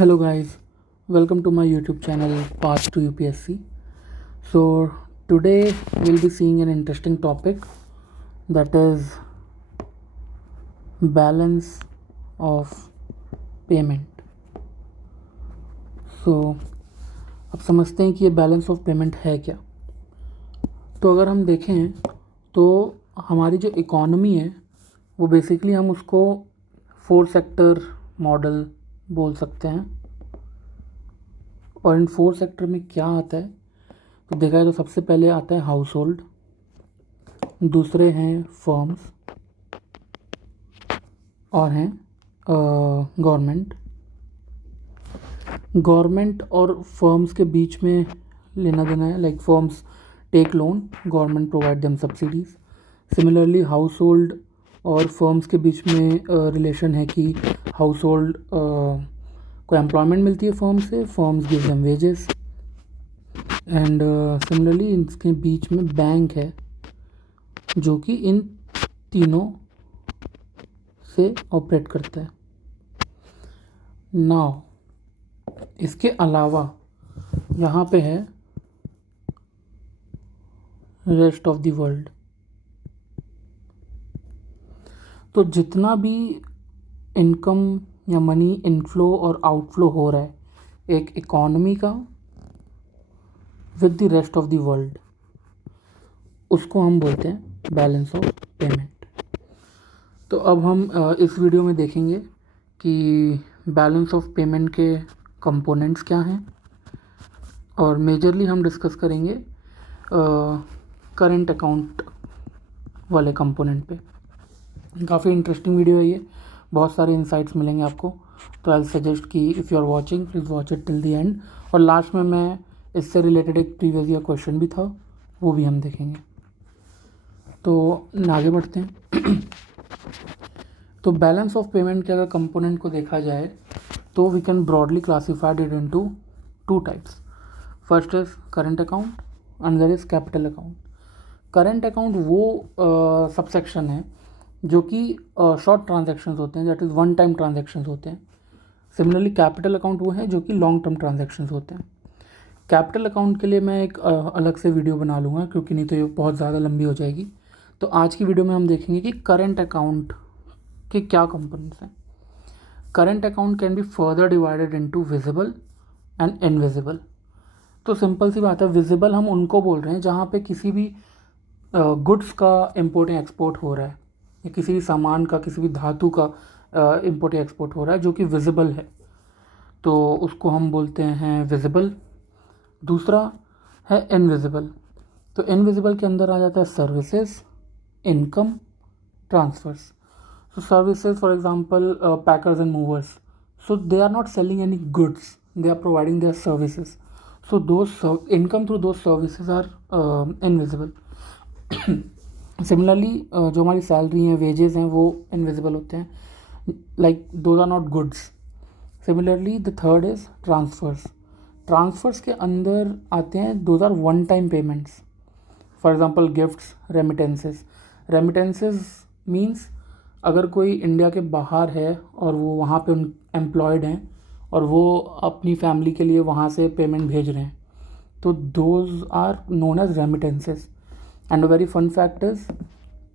Hello guys, welcome to my YouTube channel Path to UPSC. So today we'll be seeing an interesting topic, that is balance of payment. So अब समझते हैं कि ये balance of payment है क्या। तो अगर हम देखें तो हमारी जो इकॉनमी है वो बेसिकली हम उसको 4 सेक्टर मॉडल बोल सकते हैं। और इन 4 सेक्टर में क्या आता है तो देखा जाए तो सबसे पहले आता है हाउस होल्ड, दूसरे हैं फर्म्स और हैं गवर्नमेंट। गवर्नमेंट और फर्म्स के बीच में लेना देना है, like firms take loan, government provide them subsidies. Similarly household और फर्म्स के बीच में रिलेशन है कि हाउस होल्ड को एम्प्लॉयमेंट मिलती है फर्म से, firms give them wages. And similarly इनके बीच में बैंक है जो कि इन तीनों से ऑपरेट करता है। नाउ इसके अलावा यहाँ पे है रेस्ट ऑफ द वर्ल्ड। तो जितना भी इनकम या मनी इनफ्लो और आउटफ्लो हो रहा है एक इकॉनमी का with the rest of the world, उसको हम बोलते हैं बैलेंस ऑफ पेमेंट। तो अब हम इस वीडियो में देखेंगे कि बैलेंस ऑफ पेमेंट के कंपोनेंट्स क्या हैं, और मेजरली हम डिस्कस करेंगे करंट अकाउंट वाले कंपोनेंट पे। काफ़ी इंटरेस्टिंग वीडियो है ये, बहुत सारे इंसाइट्स मिलेंगे आपको। तो आई सजेस्ट कि if you are watching please watch it till the end. और लास्ट में मैं इससे रिलेटेड एक प्रीवियस ईयर क्वेश्चन भी था, वो भी हम देखेंगे। तो आगे बढ़ते हैं। तो बैलेंस ऑफ पेमेंट के अगर कंपोनेंट को देखा जाए तो we can broadly classified it into 2 types. First is current account, another is capital account. Current account वो सबसेक्शन है जो कि शॉर्ट ट्रांजैक्शंस होते हैं, that is one time transactions होते हैं। सिमिलरली कैपिटल अकाउंट वो है जो कि लॉन्ग टर्म ट्रांजैक्शंस होते हैं। कैपिटल अकाउंट के लिए मैं एक अलग से वीडियो बना लूँगा, क्योंकि नहीं तो ये बहुत ज़्यादा लंबी हो जाएगी। तो आज की वीडियो में हम देखेंगे कि करंट अकाउंट के क्या कंपोनेंट्स हैं। Current account can be further divided into visible and invisible. तो सिंपल सी बात है, विजिबल हम उनको बोल रहे हैं जहाँ पे किसी भी गुड्स का इम्पोर्ट या एक्सपोर्ट हो रहा है, या किसी भी सामान का, किसी भी धातु का इम्पोर्ट या एक्सपोर्ट हो रहा है जो कि विजिबल है, तो उसको हम बोलते हैं विजिबल। दूसरा है इनविजिबल। तो इनविजिबल के अंदर आ जाता है services, income, transfers. So services, for example, packers and movers. So they are not selling any goods; they are providing their services. So those income through those services are invisible. Similarly, जो हमारी salary हैं, wages हैं, वो invisible होते हैं, like those are not goods. Similarly the third is transfers. Transfers के अंदर आते हैं, those are one time payments. For example gifts, remittances. Remittances means अगर कोई इंडिया के बाहर है और वो वहाँ पे एम्प्लॉयड हैं और वो अपनी फैमिली के लिए वहाँ से पेमेंट भेज रहे हैं, तो those are known as remittances. And a very fun fact is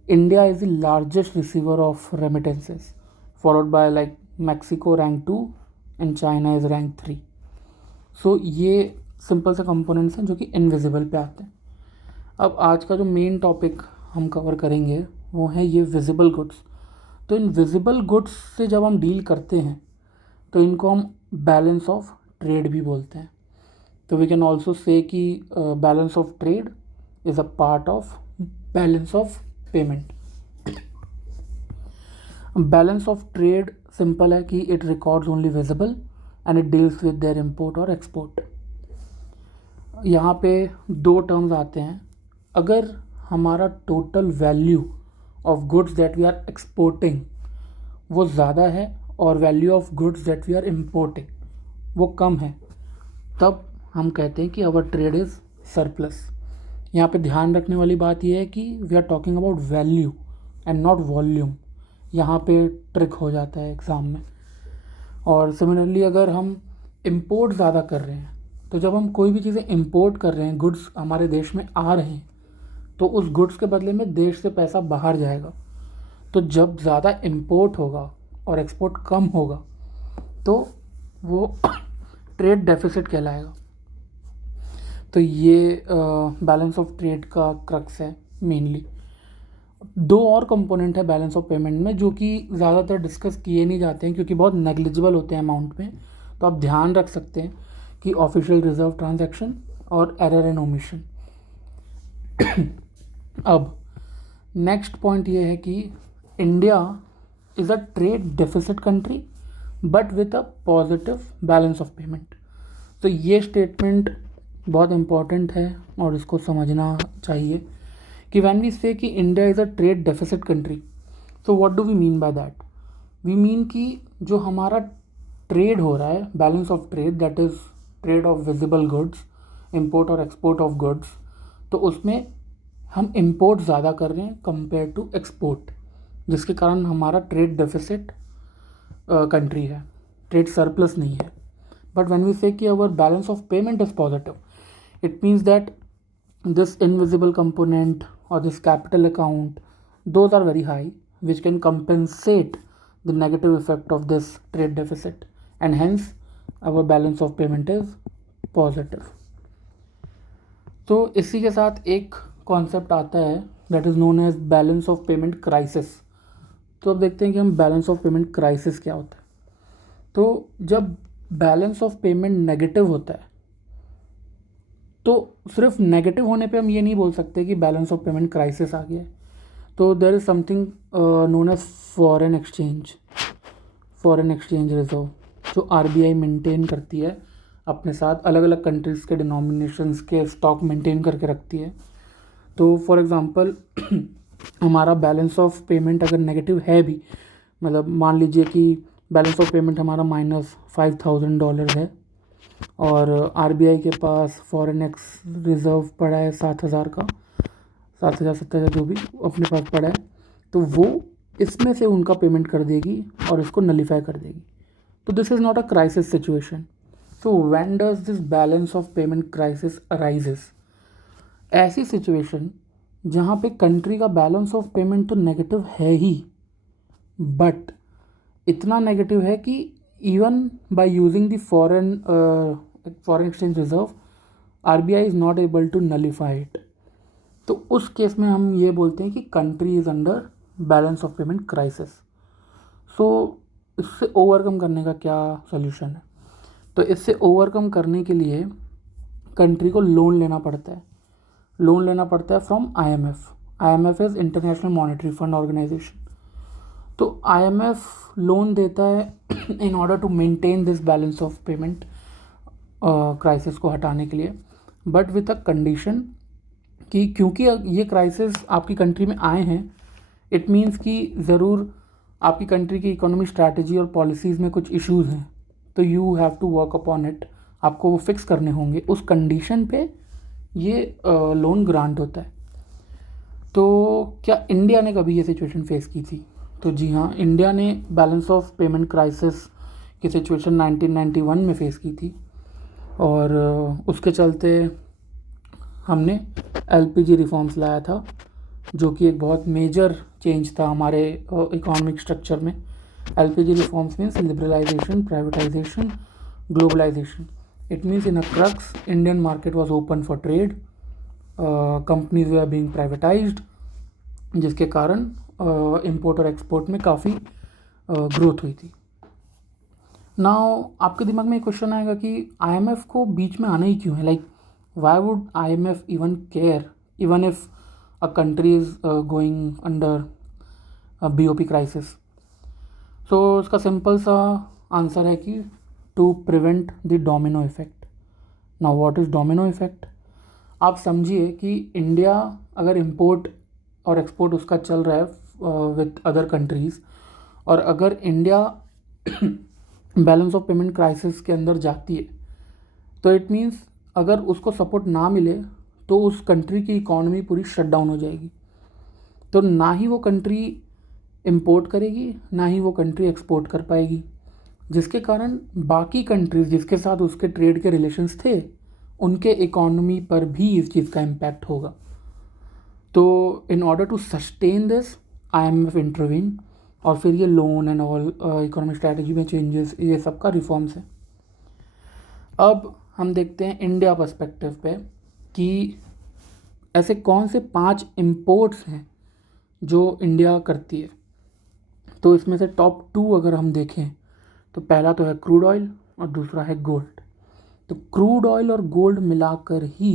India is the largest receiver of remittances, followed by like Mexico rank 2 and China is rank 3। So ये सिंपल से कंपोनेंट्स हैं जो कि invisible पे आते हैं। अब आज का जो मेन टॉपिक हम कवर करेंगे वो है ये विजिबल गुड्स। तो इन विजिबल गुड्स से जब हम डील करते हैं तो इनको हम बैलेंस ऑफ ट्रेड भी बोलते हैं। तो वी कैन ऑल्सो से कि balance of trade is a part of balance of payment. Balance of trade simple है कि it records only visible and it deals with their import और export. यहाँ पे 2 टर्म्स आते हैं। अगर हमारा total value of goods that we are exporting वो ज़्यादा है और value of goods that we are importing वो कम है, तब हम कहते हैं कि आवर ट्रेड इज़ सरप्लस। यहाँ पे ध्यान रखने वाली बात यह है कि we are talking about value and not volume. यहाँ पे ट्रिक हो जाता है एग्ज़ाम में। और सिमिलरली अगर हम इम्पोर्ट ज़्यादा कर रहे हैं, तो जब हम कोई भी चीज़ें इम्पोर्ट कर रहे हैं, गुड्स हमारे देश में आ रहे हैं, तो उस गुड्स के बदले में देश से पैसा बाहर जाएगा। तो जब ज़्यादा इम्पोर्ट होगा और एक्सपोर्ट कम होगा तो वो ट्रेड डेफिसिट कहलाएगा। तो ये बैलेंस ऑफ ट्रेड का क्रक्स है मेनली। दो और कंपोनेंट है बैलेंस ऑफ पेमेंट में जो कि ज़्यादातर डिस्कस किए नहीं जाते हैं क्योंकि बहुत नेग्लिजिबल होते हैं अमाउंट में। तो आप ध्यान रख सकते हैं कि ऑफिशियल रिजर्व ट्रांजैक्शन और एरर एंड ओमिशन। अब नेक्स्ट पॉइंट ये है कि India is a trade deficit country but with a positive balance of payment. तो ये स्टेटमेंट बहुत इम्पॉर्टेंट है और इसको समझना चाहिए कि व्हेन वी से कि India is a trade deficit country, तो what do we mean by that? We mean कि जो हमारा ट्रेड हो रहा है, balance of trade, that is trade of visible goods, import और एक्सपोर्ट ऑफ गुड्स, तो उसमें हम इंपोर्ट ज़्यादा कर रहे हैं कंपेयर टू एक्सपोर्ट, जिसके कारण हमारा ट्रेड डेफिसिट कंट्री है, ट्रेड सरप्लस नहीं है। बट व्हेन वी से कि our balance of payment is positive, it means that this invisible component or this capital account, those are very high, which can compensate the negative effect of this trade deficit, and hence our balance of payment is positive. तो इसी के साथ एक concept आता है that is known as balance of payment crisis. तो अब देखते हैं कि हम बैलेंस ऑफ पेमेंट क्राइसिस क्या होता है। तो जब बैलेंस ऑफ पेमेंट नेगेटिव होता है, तो सिर्फ नेगेटिव होने पे हम ये नहीं बोल सकते कि बैलेंस ऑफ पेमेंट क्राइसिस आ गया है। तो there is something known as foreign exchange reserve, जो आरबीआई मेंटेन करती है अपने साथ, अलग अलग कंट्रीज़ के डिनोमिनेशंस के स्टॉक मेंटेन करके रखती है। तो फॉर एग्ज़ाम्पल हमारा बैलेंस ऑफ पेमेंट अगर नेगेटिव है भी, मतलब मान लीजिए कि बैलेंस ऑफ पेमेंट हमारा -$5,000 है और आरबीआई के पास फॉरेन एक्स रिज़र्व पड़ा है 7,000 का, 7,000 7,000 जो भी अपने पास पड़ा है, तो वो इसमें से उनका पेमेंट कर देगी और इसको नलीफाई कर देगी। तो this is not a crisis situation. So when does this balance of payment crisis arises? ऐसी सिचुएशन जहाँ पे कंट्री का बैलेंस ऑफ पेमेंट तो नेगेटिव है ही, बट इतना नेगेटिव है कि even by using the foreign exchange reserve, RBI is not able to nullify it. तो उस केस में हम ये बोलते हैं कि country is under balance of payment crisis. So इससे ओवरकम करने का क्या सोल्यूशन है? तो इससे ओवरकम करने के लिए कंट्री को लोन लेना पड़ता है from IMF is international monetary fund organisation. तो IMF लोन देता है in order to maintain this balance of payment crisis को हटाने के लिए, बट विथ अ कंडीशन कि क्योंकि ये क्राइसिस आपकी कंट्री में आए हैं, इट मीन्स कि ज़रूर आपकी कंट्री की इकोनॉमी स्ट्रैटेजी और पॉलिसीज़ में कुछ इश्यूज़ हैं, तो you have to work upon it, आपको वो फिक्स करने होंगे। उस कंडीशन पे ये लोन ग्रांट होता है। तो क्या इंडिया ने कभी ये सिचुएशन फेस की थी? तो जी हाँ, इंडिया ने बैलेंस ऑफ पेमेंट क्राइसिस की सिचुएशन 1991 में फेस की थी और उसके चलते हमने LPG रिफॉर्म्स लाया था, जो कि एक बहुत मेजर चेंज था हमारे इकोनॉमिक स्ट्रक्चर में। LPG reforms means liberalisation, privatisation, globalisation. It means in a crux Indian market was open for trade, companies they are being privatised, जिसके कारण इंपोर्ट और एक्सपोर्ट में काफ़ी ग्रोथ हुई थी। नाउ आपके दिमाग में एक क्वेश्चन आएगा कि IMF को बीच में आना ही क्यों है? Like why would IMF even care even if a country is going under BOP crisis? So इसका सिंपल सा आंसर है कि to prevent the domino effect. Now what is domino effect? आप समझिए कि इंडिया अगर इंपोर्ट और एक्सपोर्ट उसका चल रहा है विथ अदर कंट्रीज़, और अगर India balance of payment crisis के अंदर जाती है, तो इट मीन्स अगर उसको सपोर्ट ना मिले तो उस कंट्री की इकॉनमी पूरी शट डाउन हो जाएगी। तो ना ही वो कंट्री इंपोर्ट करेगी, ना ही वो कंट्री एक्सपोर्ट कर पाएगी। जिसके कारण बाकी कंट्रीज़ जिसके साथ उसके ट्रेड के रिलेशंस थे उनके इकोनॉमी पर भी इस चीज़ का इम्पैक्ट होगा। तो in order to sustain this IMF intervene और फिर ये loan and all economic strategy में चेंजेस, ये सब का रिफॉर्म्स है। अब हम देखते हैं इंडिया पर्सपेक्टिव पे कि ऐसे कौन से 5 इम्पोर्ट्स हैं जो इंडिया करती है। तो इसमें से टॉप 2 अगर हम देखें तो पहला तो है क्रूड ऑयल और दूसरा है गोल्ड। तो क्रूड ऑयल और गोल्ड मिलाकर ही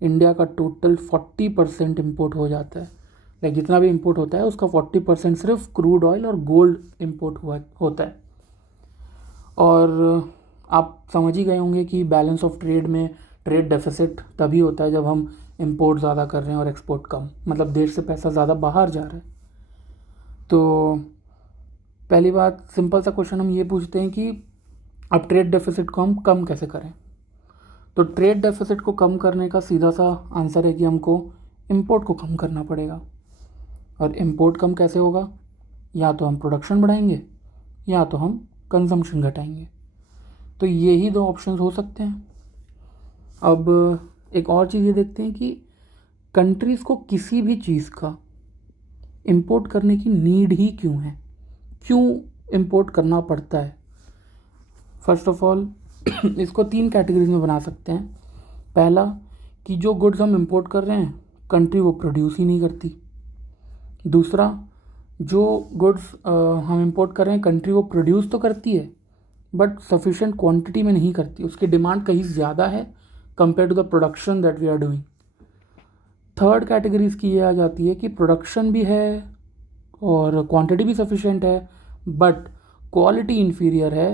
इंडिया का टोटल 40% इम्पोर्ट हो जाता है। लाइक जितना भी इम्पोर्ट होता है उसका 40% सिर्फ क्रूड ऑयल और गोल्ड इम्पोर्ट होता है। और आप समझ ही गए होंगे कि बैलेंस ऑफ ट्रेड में ट्रेड डेफिसिट तभी होता है जब हम इम्पोर्ट ज़्यादा कर रहे हैं और एक्सपोर्ट कम, मतलब देश से पैसा ज़्यादा बाहर जा रहा है। तो पहली बात, सिंपल सा क्वेश्चन हम ये पूछते हैं कि अब ट्रेड डेफिसिट को हम कम कैसे करें। तो ट्रेड डेफिसिट को कम करने का सीधा सा आंसर है कि हमको इंपोर्ट को कम करना पड़ेगा। और इंपोर्ट कम कैसे होगा? या तो हम प्रोडक्शन बढ़ाएंगे या तो हम कंजम्पशन घटाएंगे। तो ये ही 2 ऑप्शंस हो सकते हैं। अब एक और चीज़ ये देखते हैं कि कंट्रीज़ को किसी भी चीज़ का इंपोर्ट करने की नीड ही क्यों है, क्यों इंपोर्ट करना पड़ता है। फर्स्ट ऑफ ऑल इसको 3 कैटेगरीज में बना सकते हैं। पहला कि जो गुड्स हम इंपोर्ट कर रहे हैं कंट्री वो प्रोड्यूस ही नहीं करती। दूसरा, जो गुड्स हम इंपोर्ट कर रहे हैं कंट्री वो प्रोड्यूस तो करती है बट सफिशेंट क्वांटिटी में नहीं करती, उसकी डिमांड कहीं ज़्यादा है compare to the production that we are doing. Third category इसकी ये आ जाती है कि प्रोडक्शन भी है और क्वांटिटी भी सफिशेंट है बट क्वालिटी इन्फीरियर है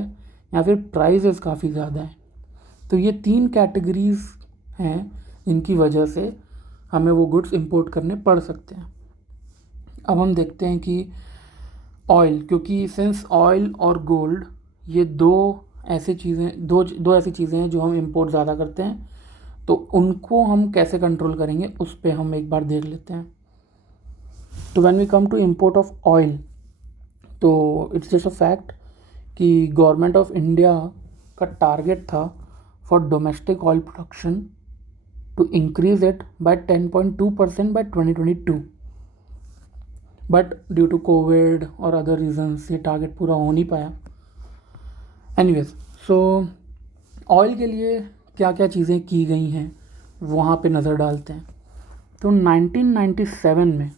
या फिर प्राइसेस काफ़ी ज़्यादा हैं। तो ये 3 कैटेगरीज हैं इनकी वजह से हमें वो गुड्स इंपोर्ट करने पड़ सकते हैं। अब हम देखते हैं कि ऑयल, क्योंकि सिंस ऑयल और गोल्ड ये दो ऐसी चीज़ें हैं जो हम इंपोर्ट ज़्यादा करते हैं, तो उनको हम कैसे कंट्रोल करेंगे उस पर हम एक बार देख लेते हैं। तो when we come to import of oil, तो इट्स जस्ट अ फैक्ट कि गवर्नमेंट ऑफ इंडिया का टारगेट था for domestic oil production to increase it by 10.2% by 2022, but due to COVID और अदर रीजंस ये टारगेट पूरा हो नहीं पाया। एनीवेज, सो ऑयल के लिए क्या क्या चीज़ें की गई हैं वहाँ पे नज़र डालते हैं। तो 1997 में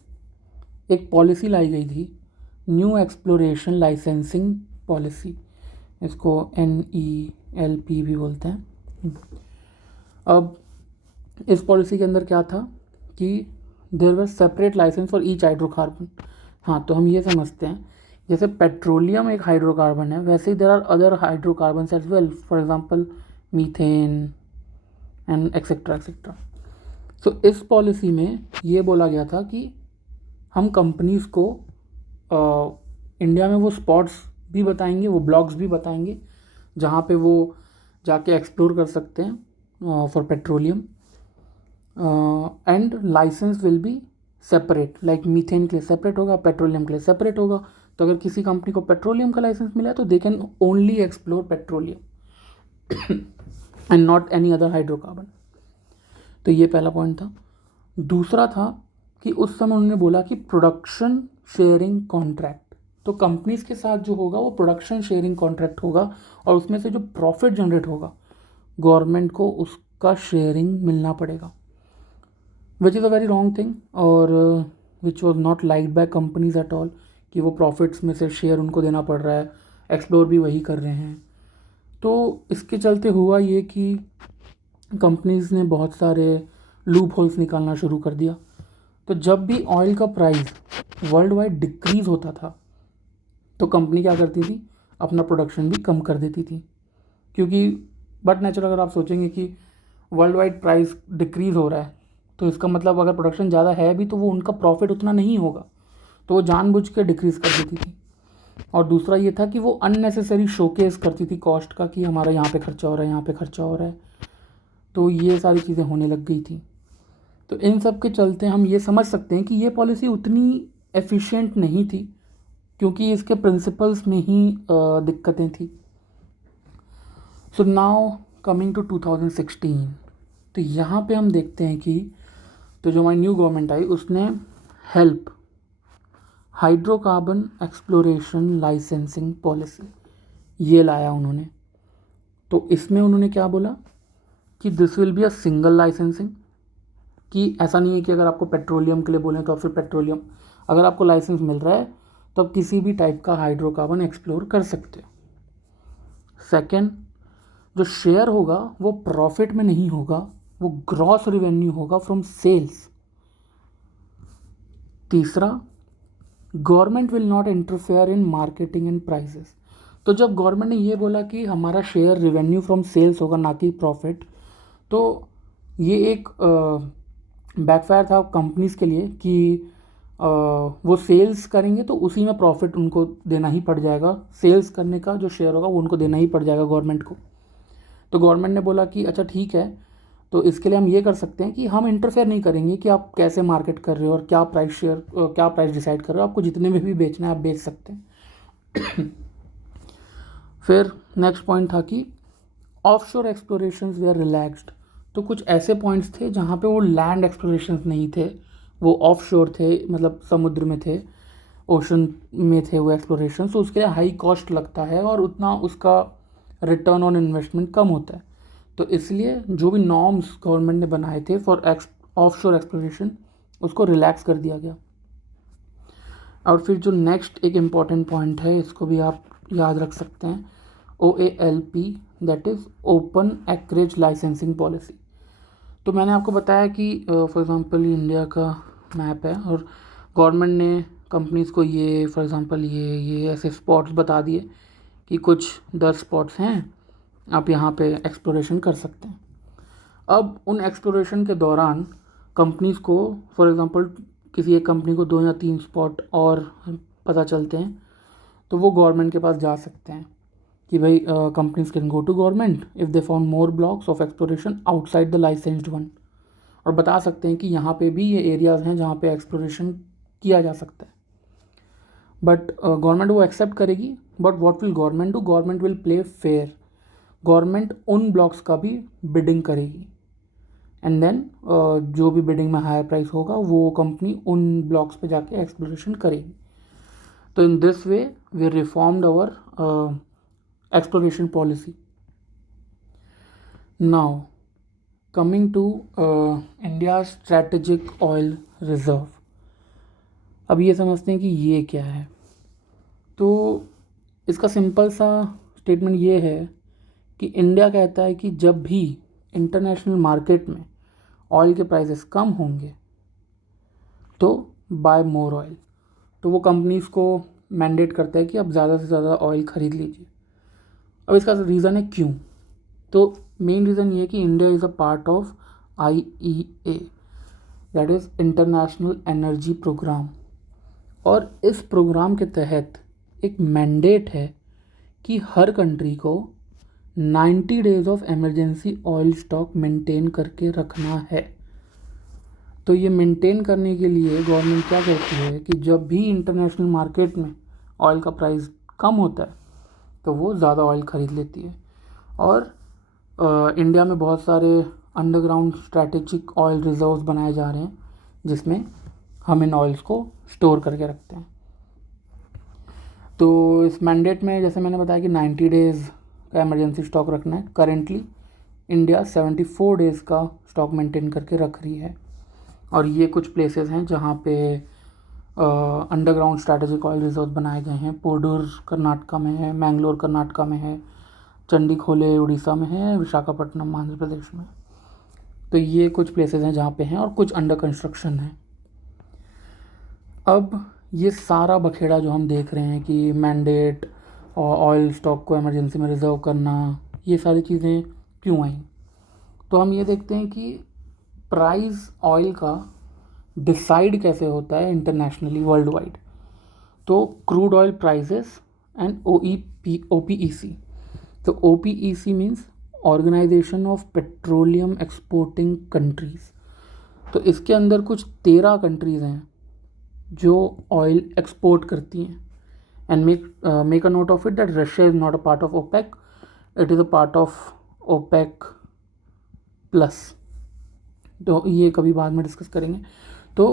एक पॉलिसी लाई गई थी, न्यू एक्सप्लोरेशन लाइसेंसिंग पॉलिसी, इसको NELP भी बोलते हैं। अब इस पॉलिसी के अंदर क्या था कि there were separate licence for each hydrocarbon. हाँ, तो हम ये समझते हैं जैसे पेट्रोलियम एक हाइड्रोकार्बन है वैसे ही there are other hydrocarbon as well, for example methane and etcetera etcetera. So इस पॉलिसी में ये बोला गया था कि हम कंपनीज़ को इंडिया में वो स्पॉट्स भी बताएंगे, वो ब्लॉक्स भी बताएंगे जहाँ पे वो जाके एक्सप्लोर कर सकते हैं for petroleum, and licence will be separate, like methane के लिए सेपरेट होगा, पेट्रोलियम के लिए सेपरेट होगा। तो अगर किसी कंपनी को पेट्रोलियम का लाइसेंस मिला है तो they can only explore petroleum and not any other hydrocarbon. तो ये पहला पॉइंट था। दूसरा था कि उस समय उन्होंने बोला कि प्रोडक्शन शेयरिंग कॉन्ट्रैक्ट, तो कंपनीज के साथ जो होगा वो प्रोडक्शन शेयरिंग कॉन्ट्रैक्ट होगा और उसमें से जो प्रॉफिट जनरेट होगा गवर्नमेंट को उसका शेयरिंग मिलना पड़ेगा, which is a very wrong thing और which was not liked by companies at all, कि वो प्रॉफिट्स में से शेयर उनको देना पड़ रहा है, एक्सप्लोर भी वही कर रहे हैं। तो इसके चलते हुआ ये कि कंपनीज़ ने बहुत सारे लूप होल्स निकालना शुरू कर दिया। तो जब भी ऑयल का प्राइस वर्ल्ड वाइड डिक्रीज़ होता था तो कंपनी क्या करती थी, अपना प्रोडक्शन भी कम कर देती थी, क्योंकि बट नेचुरल अगर आप सोचेंगे कि वर्ल्ड वाइड प्राइस डिक्रीज़ हो रहा है तो इसका मतलब अगर प्रोडक्शन ज़्यादा है भी तो वो उनका प्रॉफिट उतना नहीं होगा, तो वो जानबूझ के डिक्रीज़ कर देती थी। और दूसरा ये था कि वो अननेसेसरी शोकेस करती थी कॉस्ट का, कि हमारा यहाँ पे खर्चा हो रहा है, यहाँ पे खर्चा हो रहा है, तो ये सारी चीज़ें होने लग गई थी। तो इन सब के चलते हम ये समझ सकते हैं कि ये पॉलिसी उतनी एफिशिएंट नहीं थी क्योंकि इसके प्रिंसिपल्स में ही दिक्कतें थी। सो नाउ कमिंग टू 2016, तो यहाँ पे हम देखते हैं कि तो जो हमारी न्यू गवर्नमेंट आई उसने help hydrocarbon exploration licensing policy ये लाया उन्होंने। तो इसमें उन्होंने क्या बोला कि this will be a single licensing, कि ऐसा नहीं है कि अगर आपको पेट्रोलियम के लिए बोलें तो फिर पेट्रोलियम, अगर आपको लाइसेंस मिल रहा है तो आप किसी भी टाइप का हाइड्रोकार्बन एक्सप्लोर कर सकते हो। सेकेंड, जो शेयर होगा वो प्रॉफिट में नहीं होगा, वो ग्रॉस रेवेन्यू होगा फ्रॉम सेल्स। तीसरा, government will not interfere in marketing and prices. तो जब गवर्नमेंट ने ये बोला कि हमारा शेयर रेवेन्यू फ्रॉम सेल्स होगा ना कि प्रॉफिट, तो ये एक बैकफायर था कंपनीज के लिए कि वो सेल्स करेंगे तो उसी में प्रॉफिट उनको देना ही पड़ जाएगा, सेल्स करने का जो शेयर होगा वो उनको देना ही पड़ जाएगा गवर्नमेंट को। तो गवर्नमेंट ने बोला कि अच्छा ठीक है, तो इसके लिए हम ये कर सकते हैं कि हम इंटरफेयर नहीं करेंगे कि आप कैसे मार्केट कर रहे हो और क्या प्राइस डिसाइड कर रहे हो, आपको जितने में भी बेचना है आप बेच सकते हैं। फिर नेक्स्ट पॉइंट था कि offshore explorations they are relaxed. तो कुछ ऐसे पॉइंट्स थे जहाँ पे वो लैंड एक्सप्लोरेशंस नहीं थे, वो ऑफशोर थे, मतलब समुद्र में थे, ओशन में थे वो एक्सप्लोरेशन। तो उसके लिए हाई कॉस्ट लगता है और उतना उसका रिटर्न ऑन इन्वेस्टमेंट कम होता है। तो इसलिए जो भी नॉर्म्स गवर्नमेंट ने बनाए थे फॉर ऑफशोर एक्सप्लोरेशन उसको रिलैक्स कर दिया गया। और फिर जो नेक्स्ट एक इम्पॉर्टेंट पॉइंट है, इसको भी आप याद रख सकते हैं, OALP, that is open acreage licensing policy. तो मैंने आपको बताया कि फॉर एग्ज़ाम्पल इंडिया का मैप है और गवर्नमेंट ने कंपनीज़ को ये फॉर एग्ज़ाम्पल ये ऐसे स्पॉट्स बता दिए कि कुछ 10 स्पॉट्स हैं, आप यहाँ पे एक्सप्लोरेशन कर सकते हैं। अब उन एक्सप्लोरेशन के दौरान कंपनीज़ को फॉर एग्ज़ाम्पल किसी एक कंपनी को 2 या 3 स्पॉट और पता चलते हैं तो वो गवर्नमेंट के पास जा सकते हैं कि भाई companies can go to government if they found more blocks of exploration outside the licensed one, और बता सकते हैं कि यहाँ पे भी ये एरियाज़ हैं जहाँ पे एक्सप्लोरेशन किया जा सकता है। बट गवर्नमेंट वो एक्सेप्ट करेगी, but what will government do, government will play fair, government उन ब्लॉक्स का भी बिडिंग करेगी एंड देन जो भी बिडिंग में हायर प्राइस होगा वो कंपनी उन ब्लॉक्स पे जाके एक्सप्लोरेशन करेगी। तो in this way we reformed our exploration policy. Now coming to India's strategic oil reserve. अब ये समझते हैं कि ये क्या है। तो इसका सिंपल सा स्टेटमेंट ये है कि इंडिया कहता है कि जब भी इंटरनेशनल मार्केट में ऑयल के प्राइसेस कम होंगे तो बाय मोर ऑयल। तो वो कंपनीज़ को मैंडेट करता है कि आप ज़्यादा से ज़्यादा ऑयल ख़रीद लीजिए। अब इसका रीज़न है क्यों, तो मेन रीज़न ये है कि India is a part of IEA, that is international energy programme, और इस प्रोग्राम के तहत एक मैंडेट है कि हर कंट्री को 90 days of emergency oil stock maintain करके रखना है। तो ये मेंटेन करने के लिए गवर्नमेंट क्या कहती है कि जब भी इंटरनेशनल मार्केट में ऑयल का प्राइस कम होता है तो वो ज़्यादा ऑयल ख़रीद लेती है। और इंडिया में बहुत सारे अंडरग्राउंड स्ट्रैटेजिक ऑयल रिजर्व्स बनाए जा रहे हैं जिसमें हम इन ऑयल्स को स्टोर करके रखते हैं। तो इस मैंडेट में जैसे मैंने बताया कि 90 डेज़ का इमरजेंसी स्टॉक रखना है। करेंटली इंडिया 74 डेज़ का स्टॉक मेंटेन करके रख रही है, और ये कुछ प्लेसेस हैं जहाँ पे अंडरग्राउंड स्ट्रैटेजिक ऑयल रिजर्व बनाए गए हैं। पोडूर कर्नाटका में है, मैंगलोर कर्नाटका में है, चंडीखोले उड़ीसा में है, विशाखापट्टनम आंध्र प्रदेश में। तो ये कुछ प्लेसेस हैं जहाँ पे हैं और कुछ अंडर कंस्ट्रक्शन है। अब ये सारा बखेड़ा जो हम देख रहे हैं कि मैंडेट और ऑयल स्टॉक को इमरजेंसी में रिजर्व करना, ये सारी चीज़ें क्यों आई, तो हम ये देखते हैं कि प्राइस ऑयल का डिसाइड कैसे होता है इंटरनेशनली वर्ल्ड वाइड। तो crude oil prices and OPEC। तो OPEC means organisation of petroleum exporting countries. तो इसके अंदर कुछ 13 कंट्रीज़ हैं जो ऑयल एक्सपोर्ट करती हैं and make a note of it that Russia is not a part of OPEC, it is a part of OPEC plus. तो ये कभी बाद में डिस्कस करेंगे. तो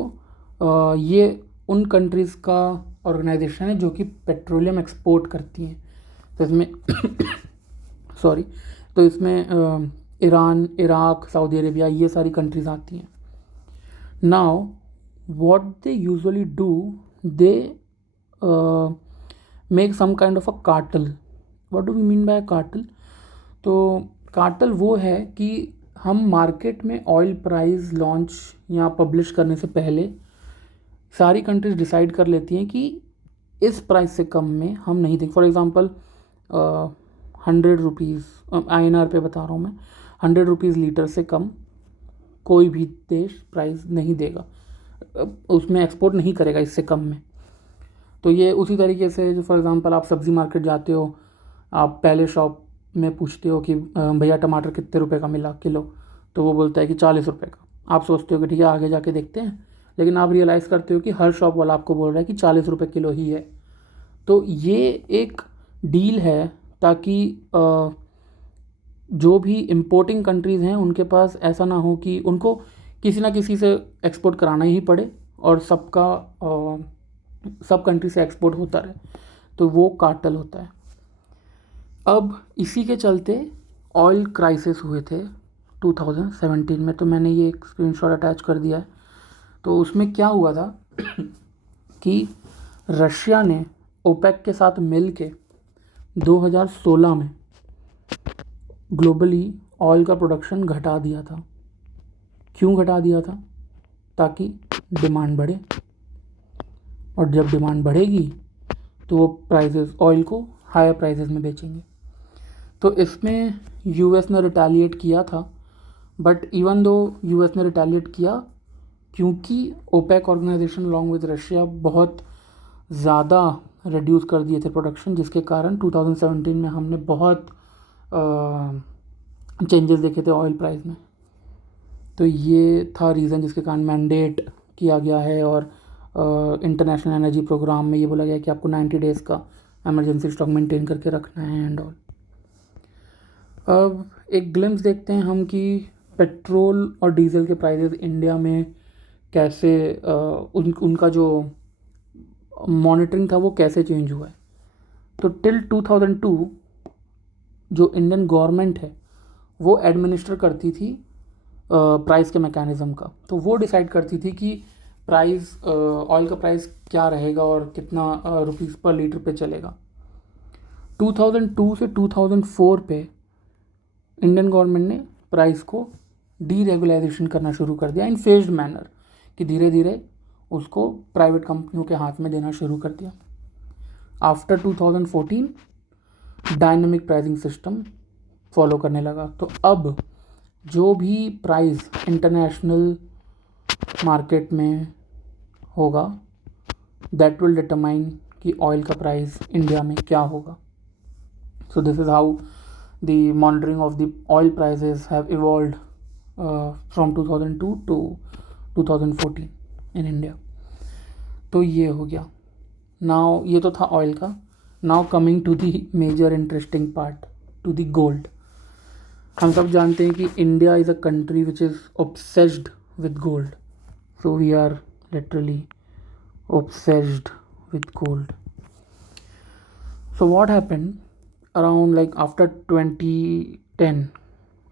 ये उन कंट्रीज़ का ऑर्गेनाइजेशन है जो कि पेट्रोलियम एक्सपोर्ट करती हैं. तो इसमें सॉरी तो इसमें ईरान, इराक, सऊदी अरेबिया, ये सारी कंट्रीज़ आती हैं. Now what they usually do, they make some kind of a cartel. What do we mean by a cartel? तो कार्टल वो है कि हम मार्केट में ऑयल प्राइस लॉन्च या पब्लिश करने से पहले सारी कंट्रीज डिसाइड कर लेती हैं कि इस प्राइस से कम में हम नहीं देंगे. फॉर एग्ज़ाम्पल 100 रुपीज़ INR पे बता रहा हूँ मैं, 100 रुपीज़ लीटर से कम कोई भी देश प्राइस नहीं देगा, उसमें एक्सपोर्ट नहीं करेगा इससे कम में. तो ये उसी तरीके से जो फॉर एग्ज़ाम्पल आप सब्ज़ी मार्केट जाते हो, आप पहले शॉप में पूछते हो कि भैया टमाटर कितने रुपए का मिला किलो, तो वो बोलता है कि 40 रुपये का. आप सोचते हो कि ठीक है आगे जाके देखते हैं, लेकिन आप रियलाइज़ करते हो कि हर शॉप वाला आपको बोल रहा है कि 40 रुपये किलो ही है. तो ये एक डील है ताकि जो भी इम्पोर्टिंग कंट्रीज़ हैं उनके पास ऐसा ना हो कि उनको किसी ना किसी से एक्सपोर्ट कराना ही पड़े और सब कंट्री से एक्सपोर्ट होता रहे. तो वो कार्टेल होता है. अब इसी के चलते ऑयल क्राइसिस हुए थे 2017 में. तो मैंने ये एक स्क्रीनशॉट अटैच कर दिया है. तो उसमें क्या हुआ था कि रशिया ने ओपेक के साथ मिल के 2016 में ग्लोबली ऑयल का प्रोडक्शन घटा दिया था. क्यों घटा दिया था? ताकि डिमांड बढ़े, और जब डिमांड बढ़ेगी तो वो प्राइसेस ऑयल को हायर प्राइसेस में बेचेंगे. तो इसमें यूएस ने रिटेलिएट किया था. बट इवन दो यूएस ने रिटेलिएट किया, क्योंकि OPEC organisation along with Russia बहुत ज़्यादा रिड्यूस कर दिए थे प्रोडक्शन, जिसके कारण 2017 में हमने बहुत चेंजेस देखे थे ऑयल प्राइस में. तो ये था रीज़न जिसके कारण मैंडेट किया गया है, और इंटरनेशनल एनर्जी प्रोग्राम में ये बोला गया कि आपको 90 डेज़ का एमरजेंसी स्टॉक मेंटेन करके रखना है एंड ऑल. अब एक ग्लिम्स देखते हैं हम कि पेट्रोल और डीजल के प्राइसेस इंडिया में कैसे उनका जो मॉनिटरिंग था वो कैसे चेंज हुआ है. तो टिल 2002 जो इंडियन गवर्नमेंट है वो एडमिनिस्टर करती थी प्राइस के मैकेनिज़्म का. तो वो डिसाइड करती थी कि प्राइस ऑयल का प्राइस क्या रहेगा और कितना रुपीस पर लीटर पे चलेगा. 2002 से 2004 पे इंडियन गवर्नमेंट ने प्राइस को डीरेगुलाइजेशन करना शुरू कर दिया इन फेज्ड मैनर, कि धीरे धीरे उसको प्राइवेट कंपनियों के हाथ में देना शुरू कर दिया. After 2014 dynamic pricing system follow करने लगा. तो अब जो भी प्राइस इंटरनेशनल मार्केट में होगा दैट विल डिटरमाइन कि ऑयल का प्राइस इंडिया में क्या होगा. So this is how the monitoring of the oil prices have evolved from 2002 to 2014 in India. तो ये हो गया. नाउ ये तो था ऑयल का. Now coming to the major interesting part, to the gold. हम सब जानते हैं कि India is a country which is obsessed with gold. So we are literally obsessed with gold. So what happened around like after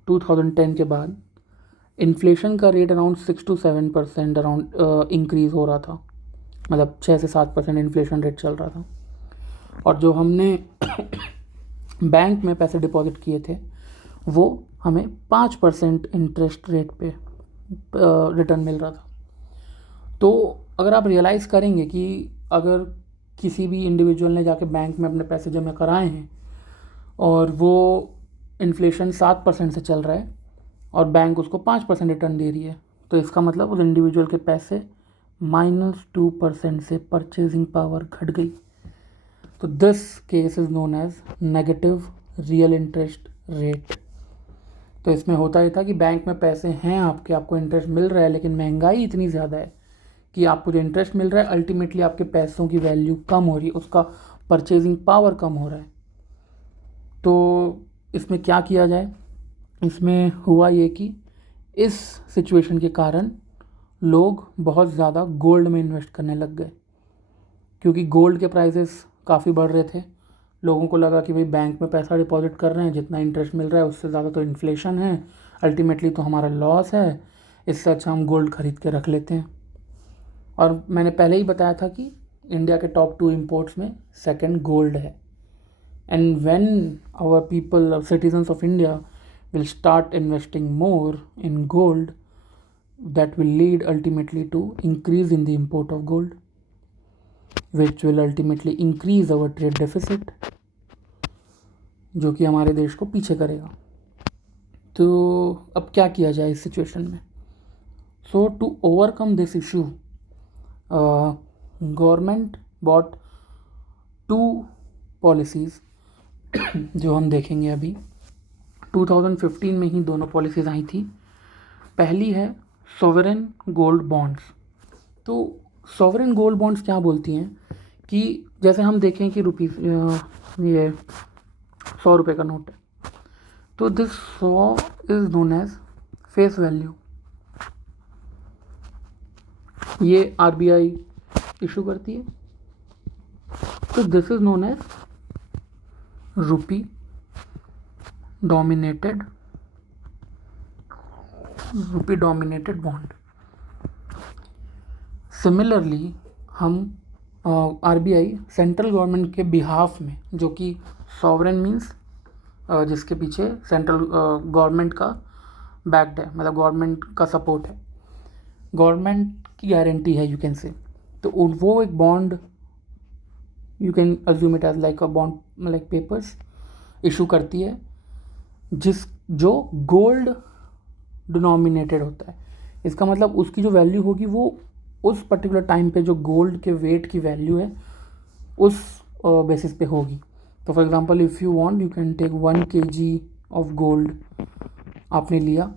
2010 के बाद inflation का rate around 6 to 7% around increase हो रहा था. मतलब 6 से 7% इन्फ्लेशन रेट चल रहा था. और जो हमने बैंक में पैसे डिपॉजिट किए थे वो हमें 5% इंटरेस्ट रेट पे रिटर्न मिल रहा था. तो अगर आप रियलाइज़ करेंगे कि अगर किसी भी इंडिविजुअल ने जाके बैंक में अपने पैसे जमा कराए हैं और वो इन्फ्लेशन 7% से चल रहा है और बैंक उसको 5% रिटर्न दे रही है, तो इसका मतलब उस इंडिविजुअल के पैसे -2% से परचेजिंग पावर घट गई. तो this case is known as negative real interest rate. तो इसमें होता ये था कि बैंक में पैसे हैं आपको इंटरेस्ट मिल रहा है, लेकिन महंगाई इतनी ज़्यादा है कि आपको जो इंटरेस्ट मिल रहा है अल्टीमेटली आपके पैसों की वैल्यू कम हो रही है, उसका परचेजिंग पावर कम हो रहा है। तो इसमें क्या किया जाए? इसमें हुआ ये कि इस सिचुएशन के कारण लोग बहुत ज़्यादा गोल्ड में इन्वेस्ट करने लग गए, क्योंकि गोल्ड के प्राइसेस काफ़ी बढ़ रहे थे। लोगों को लगा कि भाई बैंक में पैसा डिपॉजिट कर रहे हैं, जितना इंटरेस्ट मिल रहा है उससे ज़्यादा तो इन्फ्लेशन है, अल्टीमेटली तो हमारा लॉस है, इससे अच्छा हम गोल्ड खरीद के रख लेते हैं। और मैंने पहले ही बताया था कि इंडिया के टॉप 2 इंपोर्ट्स में सेकंड गोल्ड है। And when our people citizens of India will start investing more in gold, that will lead ultimately to increase in the import of gold, which will ultimately increase our trade deficit, जो कि हमारे देश को पीछे करेगा। तो अब क्या किया जाए इस सिचुएशन में? So to overcome this issue, government bought 2 policies जो हम देखेंगे अभी। 2015 में ही दोनों पॉलिसीज़ आई थी। पहली है सॉवरेन गोल्ड बॉन्ड्स। तो सॉवरेन गोल्ड बॉन्ड्स क्या बोलती हैं कि जैसे हम देखें कि ये 100 रुपये का नोट है, तो this 100 is known as face value. ये आरबीआई इशू करती है, तो this is known as rupee dominated bond. Similarly हम आरबीआई सेंट्रल गवर्नमेंट के बिहाफ में, जो कि सॉवरेन मींस जिसके पीछे सेंट्रल गवर्नमेंट का बैक्ड है, मतलब गवर्नमेंट का सपोर्ट है, गवर्नमेंट की गारंटी है, यू कैन से। तो वो एक bond, you can assume it as like a bond, like papers issue करती है, जो गोल्ड डिनोमिनेटेड होता है। इसका मतलब उसकी जो वैल्यू होगी वो उस पर्टिकुलर टाइम पे जो गोल्ड के वेट की वैल्यू है उस बेसिस पे होगी। तो for example if you want, you can take 1 kg of gold आपने लिया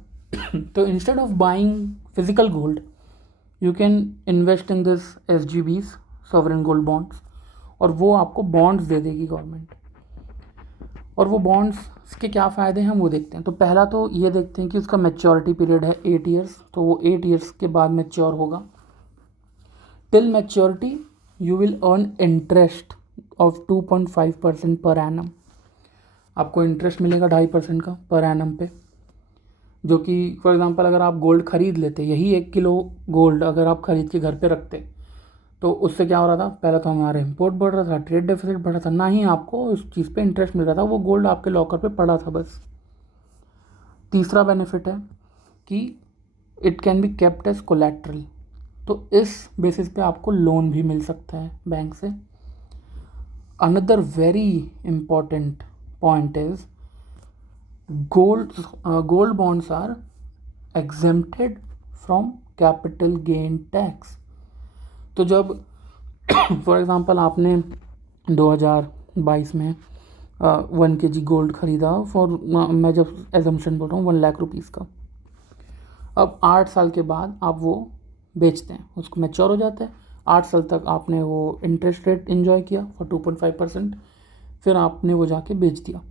तो instead of buying physical gold, you can invest in this SGBs, sovereign gold bonds, और वो आपको बॉन्ड्स दे देगी गवर्नमेंट। और वो बॉन्ड्स के क्या फ़ायदे हैं वो देखते हैं। तो पहला तो ये देखते हैं कि उसका मैच्योरिटी पीरियड है 8 ईयर्स, तो वो 8 ईयर्स के बाद मैच्योर होगा। Till maturity you will earn interest of 2.5% per annum. आपको इंटरेस्ट मिलेगा 2.5% का पर एनम पे, जो कि फॉर एग्जांपल अगर आप गोल्ड खरीद लेते, यही 1 किलो गोल्ड अगर आप खरीद के घर पे रखते, तो उससे क्या हो रहा था? पहला तो हमारा इंपोर्ट बढ़ रहा था, ट्रेड डेफिसिट बढ़ रहा था, ना ही आपको उस चीज़ पे इंटरेस्ट मिल रहा था, वो गोल्ड आपके लॉकर पे पड़ा था बस। तीसरा बेनिफिट है कि it can be kept as collateral, तो इस बेसिस पे आपको लोन भी मिल सकता है बैंक से। Another very important point is gold bonds are exempted from capital gain tax. तो जब फॉर एग्ज़ाम्पल आपने 2022 में 1 kg गोल्ड ख़रीदा मैं जब एजम्पशन बोल रहा हूँ 1 लाख रुपीज़ का, अब 8 साल के बाद आप वो बेचते हैं, उसको मैच्योर हो जाता है। 8 साल तक आपने वो इंटरेस्ट रेट इन्जॉय किया फॉर 2.5%, फिर आपने वो जाके बेच दिया।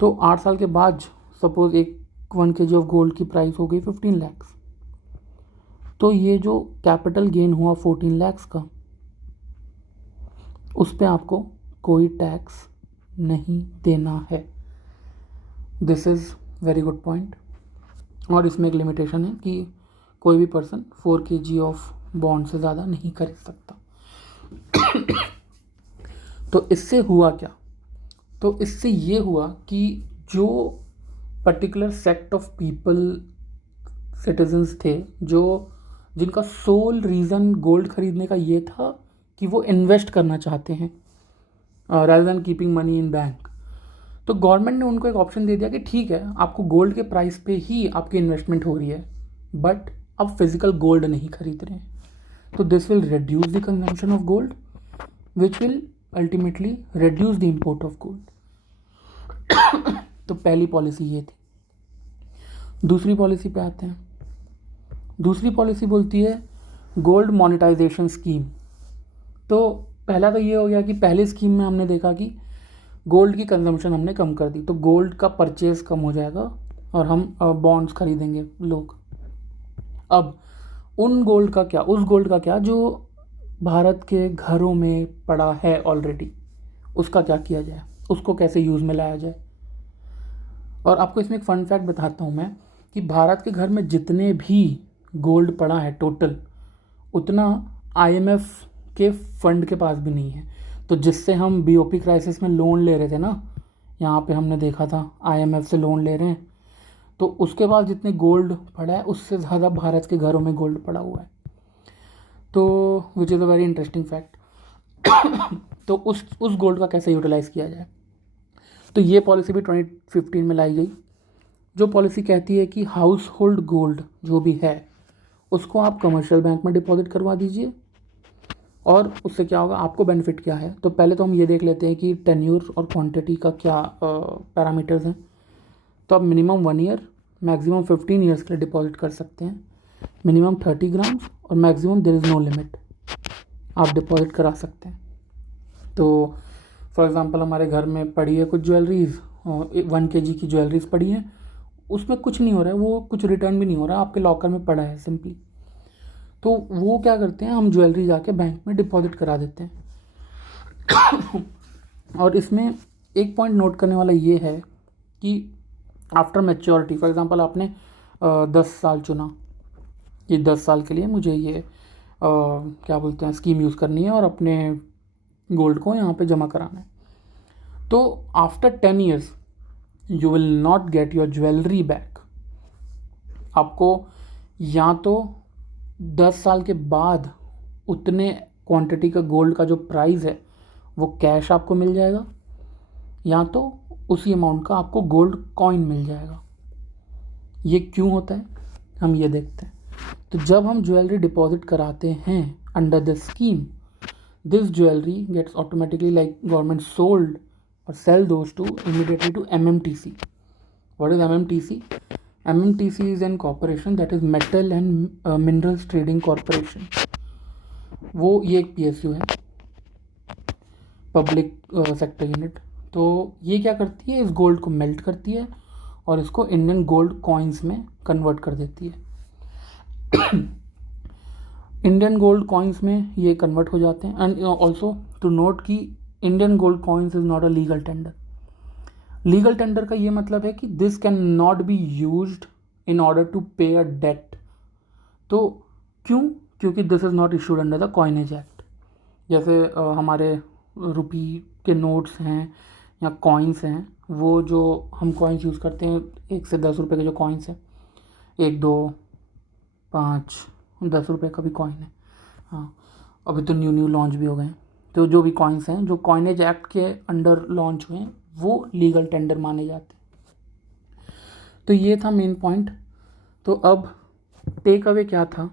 तो 8 साल के बाद सपोज़ 1 kg ऑफ गोल्ड की प्राइस हो गई 15 लाख, तो ये जो कैपिटल गेन हुआ 14 लाख का, उस पे आपको कोई टैक्स नहीं देना है। This is very good point. और इसमें एक लिमिटेशन है कि कोई भी पर्सन 4 kg ऑफ बॉन्ड से ज़्यादा नहीं खरीद सकता। तो इससे हुआ क्या? तो इससे ये हुआ कि जो particular sect of people, citizens थे, जिनका सोल रीज़न गोल्ड खरीदने का ये था कि वो इन्वेस्ट करना चाहते हैं rather than keeping money in bank, तो गवर्नमेंट ने उनको एक ऑप्शन दे दिया कि ठीक है, आपको गोल्ड के प्राइस पे ही आपकी इन्वेस्टमेंट हो रही है, बट आप फिजिकल गोल्ड नहीं खरीद रहे हैं। तो this will reduce the consumption of gold, which will ultimately reduce the import of gold. तो पहली पॉलिसी ये थी। दूसरी पॉलिसी पे आते हैं। दूसरी पॉलिसी बोलती है गोल्ड मोनेटाइजेशन स्कीम। तो पहला तो ये हो गया कि पहली स्कीम में हमने देखा कि गोल्ड की कंजम्पशन हमने कम कर दी, तो गोल्ड का परचेज कम हो जाएगा और हम बॉन्ड्स खरीदेंगे लोग। अब उन गोल्ड का क्या, उस गोल्ड का क्या जो भारत के घरों में पड़ा है ऑलरेडी, उसका क्या किया जाए, उसको कैसे यूज़ में लाया जाए। और आपको इसमें एक फ़न फैक्ट बताता हूँ मैं कि भारत के घर में जितने भी गोल्ड पड़ा है टोटल, उतना आईएमएफ के फंड के पास भी नहीं है। तो जिससे हम बीओपी क्राइसिस में लोन ले रहे थे ना, यहाँ पे हमने देखा था आईएमएफ से लोन ले रहे हैं, तो उसके बाद जितने गोल्ड पड़ा है उससे ज़्यादा भारत के घरों में गोल्ड पड़ा हुआ है। तो विच is a very interesting fact. तो उस गोल्ड का कैसे यूटिलाइज़ किया जाए, तो ये पॉलिसी भी 2015 में लाई गई, जो पॉलिसी कहती है कि हाउस होल्ड गोल्ड जो भी है उसको आप कमर्शियल बैंक में डिपॉजिट करवा दीजिए। और उससे क्या होगा, आपको बेनिफिट क्या है। तो पहले तो हम ये देख लेते हैं कि टेन्यूर और क्वांटिटी का क्या पैरामीटर्स हैं। तो आप मिनिमम 1 ईयर, मैक्सिमम 15 ईयर्स के लिए डिपॉजिट कर सकते हैं, मिनिमम 30 ग्राम्स और maximum there is no limit, आप डिपॉजिट करा सकते हैं। तो फॉर एग्ज़ाम्पल हमारे घर में पड़ी है कुछ ज्वेलरीज़, 1 kg की ज्वेलरीज़ पड़ी हैं, उसमें कुछ नहीं हो रहा है, वो कुछ रिटर्न भी नहीं हो रहा है, आपके लॉकर में पड़ा है सिंपली। तो वो क्या करते हैं, हम ज्वेलरी जाके बैंक में डिपॉजिट करा देते हैं। और इसमें एक पॉइंट नोट करने वाला ये है कि आफ्टर मैच्योरिटी, फॉर एग्ज़ाम्पल आपने 10 साल चुना कि 10 साल के लिए मुझे ये क्या बोलते हैं स्कीम यूज़ करनी है और अपने गोल्ड को यहाँ पे जमा कराना है। तो after 10 years you will not get your jewellery back. आपको या तो 10 साल के बाद उतने क्वांटिटी का गोल्ड का जो प्राइस है वो कैश आपको मिल जाएगा, या तो उसी अमाउंट का आपको गोल्ड कॉइन मिल जाएगा। ये क्यों होता है, हम ये देखते हैं। तो जब हम ज्वेलरी डिपॉजिट कराते हैं under this scheme, this jewelry gets automatically, like government sold or sell those to immediately to MMTC. What is MMTC? MMTC is an corporation that is Metal and Minerals Trading Corporation. वो ये एक PSU है, public sector unit. तो ये क्या करती है, इस गोल्ड को मेल्ट करती है और इसको इंडियन गोल्ड कॉइन्स में कन्वर्ट कर देती है। इंडियन गोल्ड कॉइन्स में ये कन्वर्ट हो जाते हैं। एंड ऑल्सो टू नोट कि Indian gold coins is not a legal tender. Legal tender का ये मतलब है कि this can not be used in order to pay a debt. तो क्यों, क्योंकि this is not issued under the coinage act. जैसे हमारे रुपी के नोट्स हैं या कॉइन्स हैं, वो जो हम कॉइन्स यूज़ करते हैं 1 से 10 रुपये के जो कॉइन्स हैं, 1, 2, 5, 10 रुपये का भी कॉइन है। हाँ, अभी तो न्यू लॉन्च भी हो गए हैं। तो जो भी कॉइन्स हैं जो कॉइनेज एक्ट के अंडर लॉन्च हुए हैं वो लीगल टेंडर माने जाते हैं। तो ये था मेन पॉइंट। तो अब टेक अवे क्या था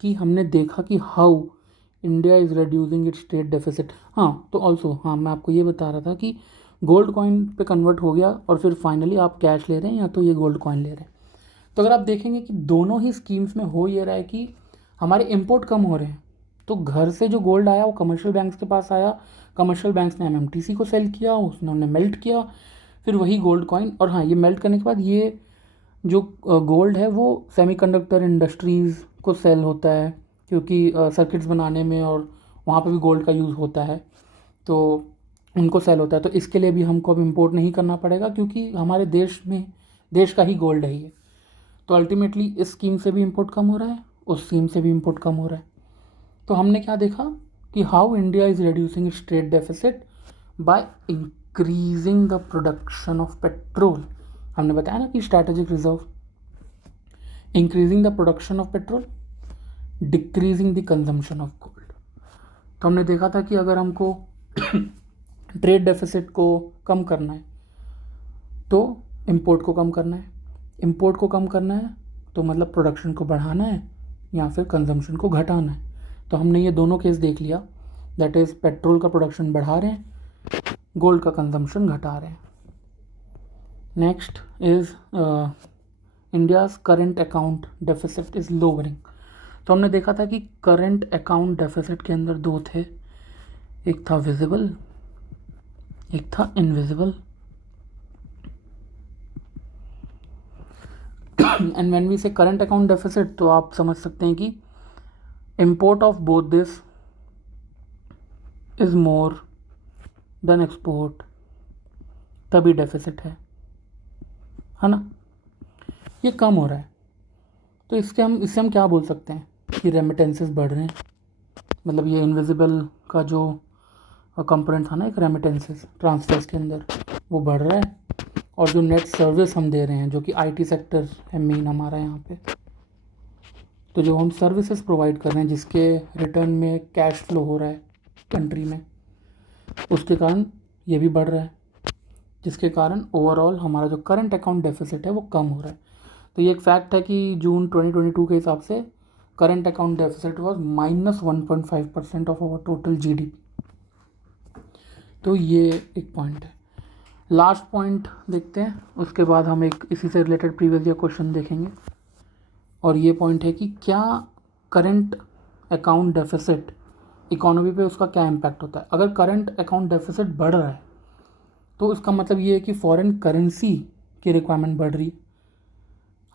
कि हमने देखा कि how India is reducing it's trade deficit. हाँ, तो ऑल्सो हाँ, मैं आपको ये बता रहा था कि गोल्ड कॉइन पे कन्वर्ट हो गया और फिर फाइनली आप कैश ले रहे हैं या तो ये गोल्ड कॉइन ले रहे हैं। तो अगर आप देखेंगे कि दोनों ही स्कीम्स में हो ये रहा है कि हमारे इंपोर्ट कम हो रहे हैं। तो घर से जो गोल्ड आया वो कमर्शियल बैंक्स के पास आया, कमर्शियल बैंक्स ने एमएमटीसी को सेल किया, उसने मेल्ट किया, फिर वही गोल्ड कॉइन। और हाँ, ये मेल्ट करने के बाद ये जो गोल्ड है वो सेमीकंडक्टर इंडस्ट्रीज़ को सेल होता है, क्योंकि सर्किट्स बनाने में और वहाँ पे भी गोल्ड का यूज़ होता है, तो उनको सेल होता है। तो इसके लिए भी हमको अब इम्पोर्ट नहीं करना पड़ेगा क्योंकि हमारे देश का ही गोल्ड है ये। तो अल्टीमेटली इस स्कीम से भी इम्पोर्ट कम हो रहा है, उस स्कीम से भी इम्पोर्ट कम हो रहा है। तो हमने क्या देखा कि how India is reducing it's trade deficit by increasing the production of petrol. हमने बताया ना कि strategic reserve, increasing the production of petrol, decreasing the consumption of gold. तो हमने देखा था कि अगर हमको ट्रेड डेफिसिट को कम करना है तो इंपोर्ट को कम करना है, इंपोर्ट को कम करना है तो मतलब प्रोडक्शन को बढ़ाना है या फिर कंजम्पशन को घटाना है। तो हमने ये दोनों केस देख लिया, दैट इज़ पेट्रोल का प्रोडक्शन बढ़ा रहे हैं, गोल्ड का कंजम्पशन घटा रहे हैं। Next is India's current account deficit is lowering. तो हमने देखा था कि करंट अकाउंट डेफिसिट के अंदर दो थे, एक था विजिबल, एक था इनविजिबल। एंड व्हेन वी से करंट अकाउंट डेफिसिट, तो आप समझ सकते हैं कि import of both this is more than export, तभी डेफिसिट है ना। ये कम हो रहा है, तो इससे हम क्या बोल सकते हैं कि रेमिटेंसेस बढ़ रहे हैं। मतलब ये इनविजिबल का जो कंपोनेंट था ना एक रेमिटेंसेस ट्रांसफर्स के अंदर, वो बढ़ रहा है। और जो नेट सर्विस हम दे रहे हैं, जो कि आईटी सेक्टर है मेन हमारा यहाँ पे, तो जो हम सर्विसेज प्रोवाइड कर रहे हैं जिसके रिटर्न में कैश फ्लो हो रहा है कंट्री में, उसके कारण ये भी बढ़ रहा है, जिसके कारण ओवरऑल हमारा जो करंट अकाउंट डेफिसिट है वो कम हो रहा है। तो ये एक फैक्ट है कि जून 2022 के हिसाब से current account deficit was -1.5% of our total GDP. तो ये एक पॉइंट है। लास्ट पॉइंट देखते हैं, उसके बाद हम एक इसी से रिलेटेड प्रीवियस ईयर क्वेश्चन देखेंगे। और ये पॉइंट है कि क्या करंट अकाउंट डेफिसिट इकोनॉमी पे उसका क्या इम्पैक्ट होता है। अगर करंट अकाउंट डेफिसिट बढ़ रहा है तो इसका मतलब ये है कि फॉरेन करेंसी की रिक्वायरमेंट बढ़ रही है,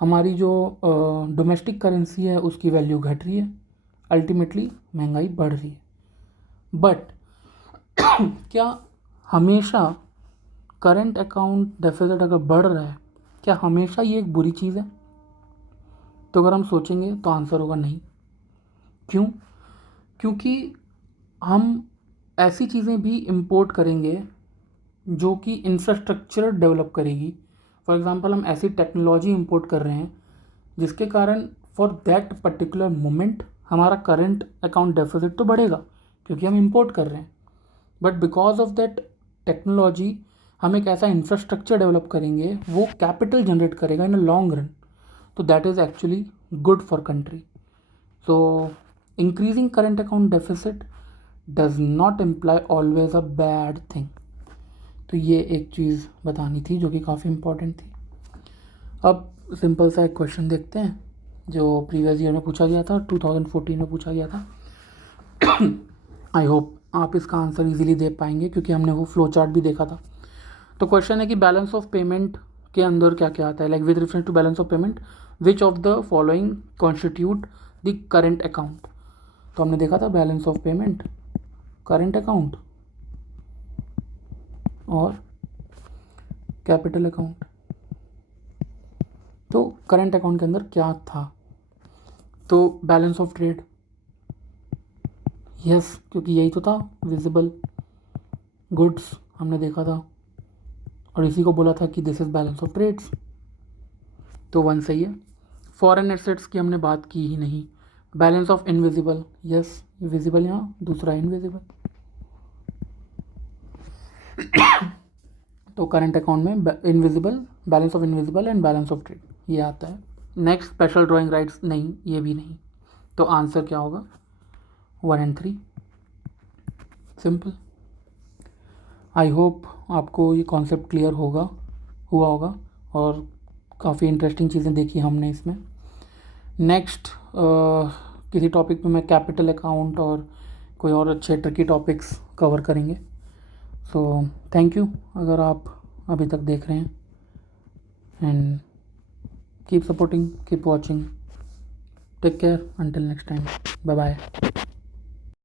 हमारी जो डोमेस्टिक करेंसी है उसकी वैल्यू घट रही है, अल्टीमेटली महंगाई बढ़ रही है। बट क्या हमेशा करंट अकाउंट डेफिसिट अगर बढ़ रहा है, क्या हमेशा ये एक बुरी चीज़ है? तो अगर हम सोचेंगे तो आंसर होगा नहीं। क्यों? क्योंकि हम ऐसी चीज़ें भी इंपोर्ट करेंगे जो कि इंफ्रास्ट्रक्चर डेवलप करेगी। फॉर एग्जांपल हम ऐसी टेक्नोलॉजी इंपोर्ट कर रहे हैं जिसके कारण फॉर दैट पर्टिकुलर मोमेंट हमारा करंट अकाउंट डेफिसिट तो बढ़ेगा क्योंकि हम इंपोर्ट कर रहे हैं, but because of that technology हम एक ऐसा इंफ्रास्ट्रक्चर डेवलप करेंगे, वो कैपिटल जनरेट करेगा इन अ लॉन्ग रन, तो that is actually good for country. So increasing current account deficit does not imply always a bad thing. तो ये एक चीज़ बतानी थी जो कि काफ़ी इम्पोर्टेंट थी। अब सिंपल सा एक क्वेश्चन देखते हैं जो प्रीवियस ईयर में पूछा गया था, 2014 में पूछा गया था। आई होप आप इसका आंसर इजीली दे पाएंगे क्योंकि हमने वो फ्लो चार्ट भी देखा था। तो क्वेश्चन है कि बैलेंस ऑफ पेमेंट के अंदर क्या क्या आता है, like with reference to balance of payment which of the following constitute the current account. तो हमने देखा था balance of payment, current account और कैपिटल अकाउंट। तो करंट अकाउंट के अंदर क्या था? तो बैलेंस ऑफ ट्रेड, यस, क्योंकि यही तो था, विजिबल गुड्स हमने देखा था और इसी को बोला था कि this is balance of trades, तो वन सही है। फॉरेन एसेट्स की हमने बात की ही नहीं। Balance of invisible, yes, visible यहाँ, दूसरा इनविजिबल। तो करंट अकाउंट में invisible, balance of invisible and balance of trade ये आता है। नेक्स्ट स्पेशल ड्राइंग राइट्स, नहीं, ये भी नहीं। तो आंसर क्या होगा? 1 and 3, सिंपल। आई होप आपको ये कॉन्सेप्ट क्लियर हुआ होगा और काफ़ी इंटरेस्टिंग चीज़ें देखी हमने इसमें। नेक्स्ट किसी टॉपिक पे मैं कैपिटल अकाउंट और कोई और अच्छे ट्रिकी टॉपिक्स कवर करेंगे। सो थैंक यू अगर आप अभी तक देख रहे हैं, and keep supporting, keep watching, take care, until next time, bye bye.